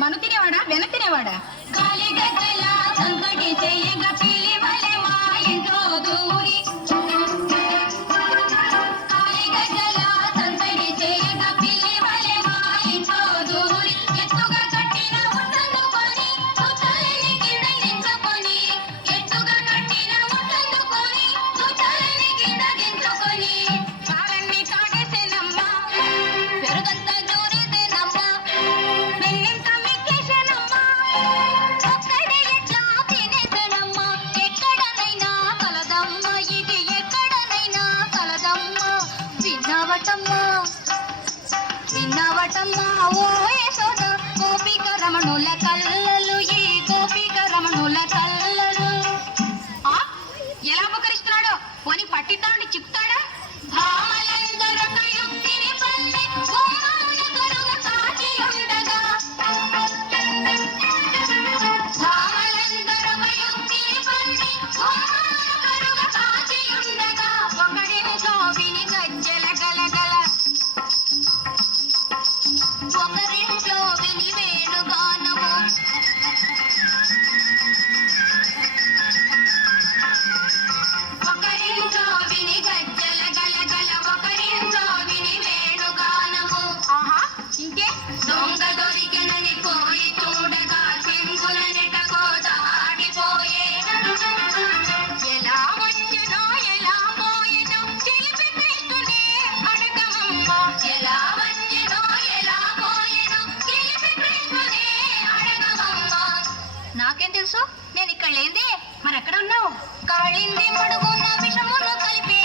మను తినేవాడా వెన తినేవాడా సంతటి చెయ్యగా పిలివలే మా ఇంట్లో దూరి సంతటి చెయ్యగా పిలివలే మా ఇంట్లో దూరి ఎత్తుగా కట్టిన ఉండందుకొని చుట్టాలని కింద దించుకొని ఎత్తుగా కట్టిన ఉండందుకొని చుట్టాలని కింద దించుకొని కాలన్నీ కాటేసేనమ్మ పెరుగంత దూరేదేనమ్మ వెన్నింత మిక్కేసేనమ్మ ఒక్కడే ఎట్లా తినేసేనమ్మ ఎక్కడనైనా కలదమ్మ ఇది ఎక్కడనైనా కలదమ్మ విన్నావటమ్మ ఓ యశోద గోపిక రమణుల కళ్ళలు ఈ గోపిక రమణుల కళ్ళలు ఎలా ఉపకరిస్తున్నాడో పోని పట్టిద్దాండి చిక్కుతాడా భామలందరొక యుక్తిని పల్లి గుమ్మాల కరుగ కాచి ఉండగా భామలందరొక యుక్తిని పల్లి గుమ్మాల కరుగ కాచి ఉండగా ఒకడింట్లో విని గజ్జెల గలగల ఒకరింట్లో విని వేణుగానము ఒకరింట్లో విని గజ్జల గలగల ఒకరింట్లో విని వేణుగానము ఇంకే దొంగ దొరికెనని పోయి చూడగా చెంగుల నెటకో దాడిపోయే ఎలా వచ్చెనో ఎలా పోయెనో చిలిపి కృష్ణుడే అడగమమ్మ ఎలా వచ్చెనో ఎలా పోయెనో చిలిపి కృష్ణుడే అడగమమ్మ నాకేం తెలుసు నేను ఇక్కడ లేదే మరెక్కడ ఉన్నావు కాళింది మడుగున విషమును కలిపి